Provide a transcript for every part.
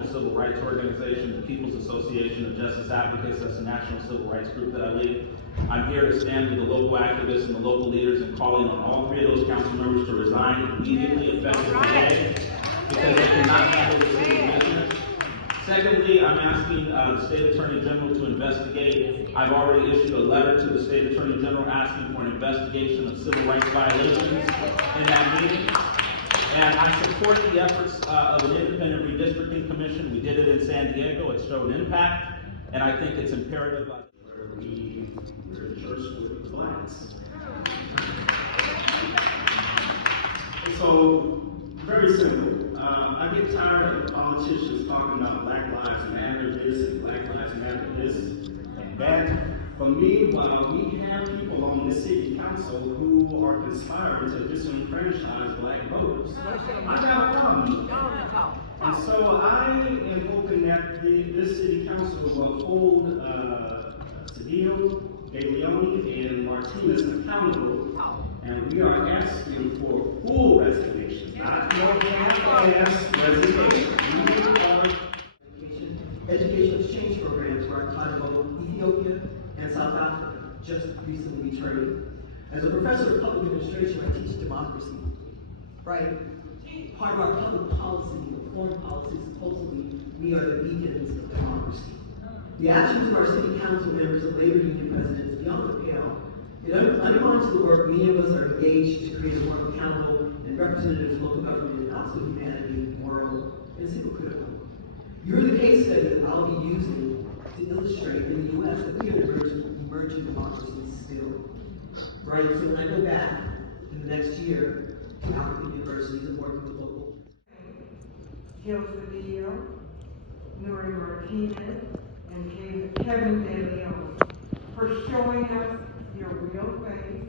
The civil rights organization, the People's Association of Justice Advocates, that's a national civil rights group that I lead. I'm here to stand with the local activists and the local leaders in calling on all three of those council members to resign immediately, effective today, because they cannot handle the city's business. Secondly, I'm asking the State Attorney General to investigate. I've already issued a letter to the State Attorney General asking for an investigation of civil rights violations in that meeting. And I support the efforts of an independent redistricting commission. We did it in San Diego. It showed impact. And I think it's imperative. We're a church with blacks. So, very simple. I get tired of politicians talking about Black Lives Matter this and Black Lives Matter this and that. For me, while we have people on the city council who are conspiring to disenfranchise black voters, I got a problem with that. And so I am hoping that this city council will hold Cedillo, and Martinez accountable. And we are asking for full resignation, not no half-ass resignation. Educational exchange programs were applied to both Ethiopia and South Africa, just recently returning. As a professor of public administration, I teach democracy, right? Part of our public policy, foreign policy, supposedly, we are the beacons of democracy. The actions of our city council members and labor union presidents is beyond the pale. It undermines the work many of us are engaged to create a more accountable and representative local government and also humanity, moral, and civil critical. You're the case study that I'll be using to illustrate in the U.S. that we have emerging democracies still. Right? So when I go back in the next year to African universities and working with local. Cedillo, Nury Martinez, and Kevin De Leon for showing us your real face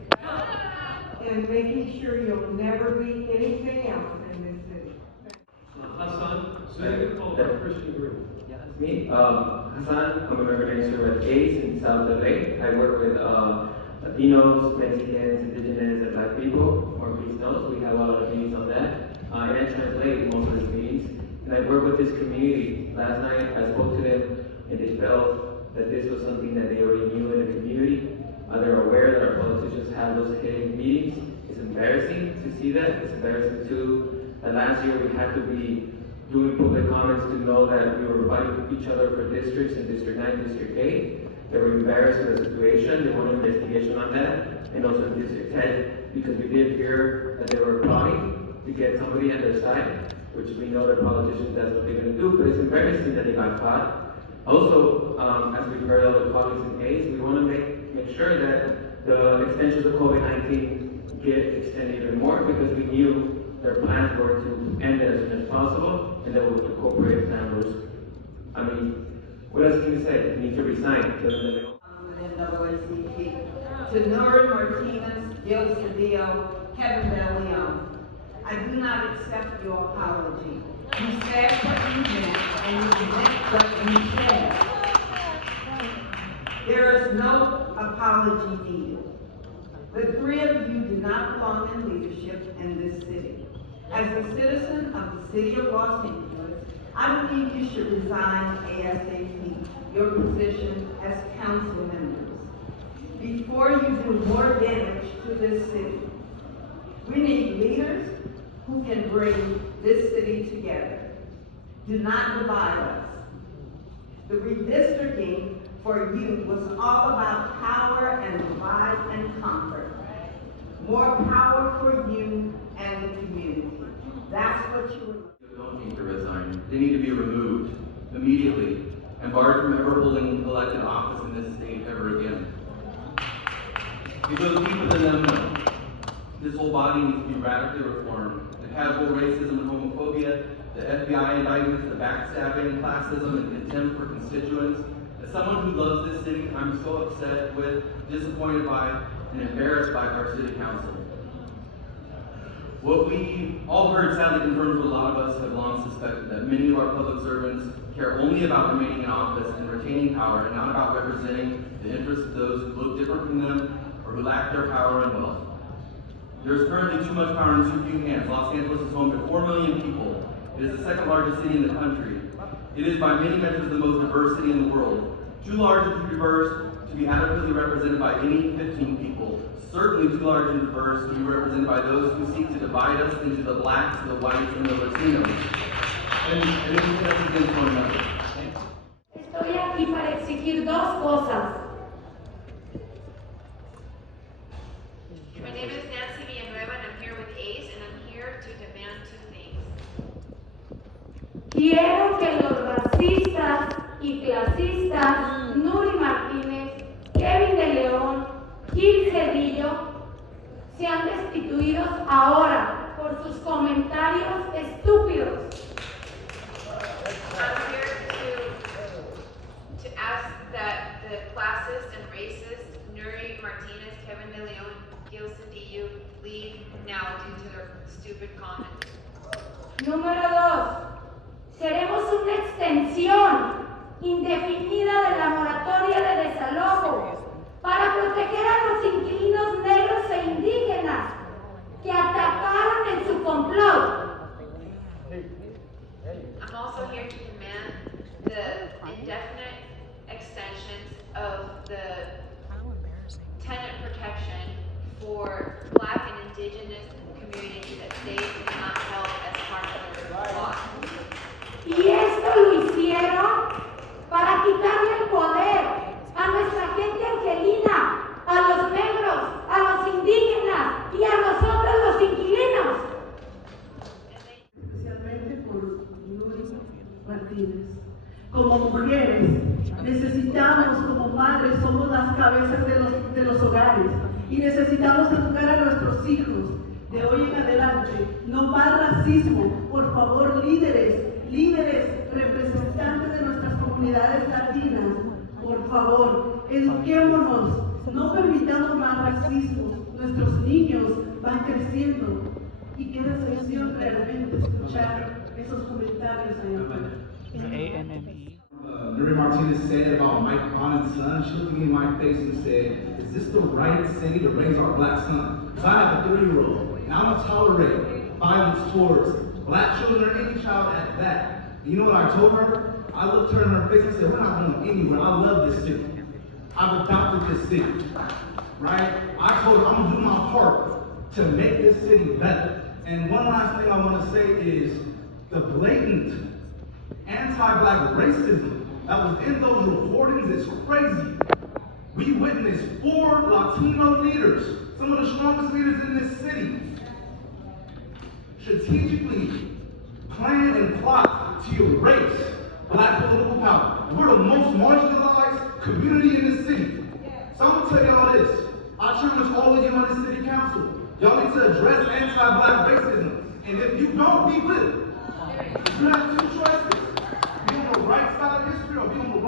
and making sure you'll never be anything else in this city. Hassan, so you can call our Christian group. Yeah, that's me. Hassan, I'm an organizer at ACE in South LA. I work with Latinos, Mexicans, Indigenous, and Black people, or Filipinos. We have a lot of meetings on that. And I translate most of these meetings. And I work with this community. Last night I spoke to them and they felt that this was something that they already knew in the community. They're aware that our politicians have those hidden meetings. It's embarrassing to see that. It's embarrassing too that last year we had to be doing public comments to know that we were fighting each other for districts in District 9, District 8. They were embarrassed with the situation. They wanted an investigation on that. And also in District 10, because we did hear that they were plotting to get somebody on their side, which we know that politicians, that's what they're going to do, but it's embarrassing that they got caught. Also, as we've heard other colleagues in ACE, we want to make sure that the extensions of COVID-19 get extended even more, because we knew their plans were to end it as soon as possible, and they will incorporate examples. I mean, what else can you say? You need to resign. To Nury Martinez, Cedillo, Kevin De Leon, I do not accept your apology. You said what you meant, and you meant what you said. There is no apology needed. The three of you do not belong in leadership in this city. As a citizen of the city of Los Angeles, I believe you should resign ASAP your position as council members before you do more damage to this city. We need leaders who can bring this city together. Do not divide us. The redistricting for you was all about power and divide and conquer. More power for you and the community. That's what you were. Don't need to resign. They need to be removed immediately and barred from ever holding elected office in this state ever again. It goes deeper than them though. This whole body needs to be radically reformed. The casual racism and homophobia, the FBI indictments, the backstabbing, classism, and contempt for constituents. As someone who loves this city, I'm so upset with, disappointed by, and embarrassed by our city council. What we all heard sadly confirms what a lot of us have long suspected, that many of our public servants care only about remaining in office and retaining power, and not about representing the interests of those who look different from them or who lack their power and wealth. There is currently too much power in too few hands. Los Angeles is home to 4 million people, It is the second largest city in the country. It is by many measures the most diverse city in the world. Too large and too diverse to be adequately represented by any 15 people. Certainly too large and diverse to be represented by those who seek to divide us into the blacks, the whites, and the Latinos. And anything else against one another. Estoy aquí para exigir dos cosas. My name is Nancy Villanueva and I'm here with ACE and I'm here to demand two things. Quiero que los racistas y clasistas Nury Martinez, Kevin de León, Gil Cedillo sean destituidos ahora por sus comentarios estúpidos. I'm here to ask that the classist and racist Nury Martinez, Kevin De Leon, Gil Cedillo leave now due to their stupid comments. Número 2. Seremos una extensión indefinida de la moratoria de desalojo para proteger a los inquilinos negros e indígenas que atacaron en su complot. I'm also here to demand the indefinite extensions of the tenant protection for Black and Indigenous communities that they did not help as part of their law. Y esto lo hicieron para quitarle el poder a nuestra gente angelina, a los negros, a los indígenas y a nosotros los inquilinos. Especialmente por Nury Martínez. Como mujeres, necesitamos, como madres, somos las cabezas de los hogares y necesitamos educar a nuestros hijos. De hoy en adelante, no más racismo. Por favor, líderes, representantes de nuestras comunidades latinas, por favor, eduquémonos, no permitamos más racismo. Nuestros niños van creciendo y qué decepción realmente escuchar esos comentarios allá afuera. Nury Martinez said about Mike Bonin's son. She looked me in my face and said, "Is this the right city to raise our black son?" Because I have a 3-year-old, and I don't tolerate violence towards black children or any child at that. And you know what I told her? I looked her in her face and said, "We're not going anywhere. I love this city. I've adopted this city." Right? I told her I'm gonna do my part to make this city better. And one last thing I want to say is the blatant anti-black racism that was in those recordings is crazy. We witnessed 4 Latino leaders, some of the strongest leaders in this city, strategically plan and plot to erase black political power. We're the most marginalized community in this city. So I'm gonna tell y'all this. I challenge all of you on this city council. Y'all need to address anti-black racism. And if you don't, we will. You have 2 choices. Be on the right side of history or be on the wrong.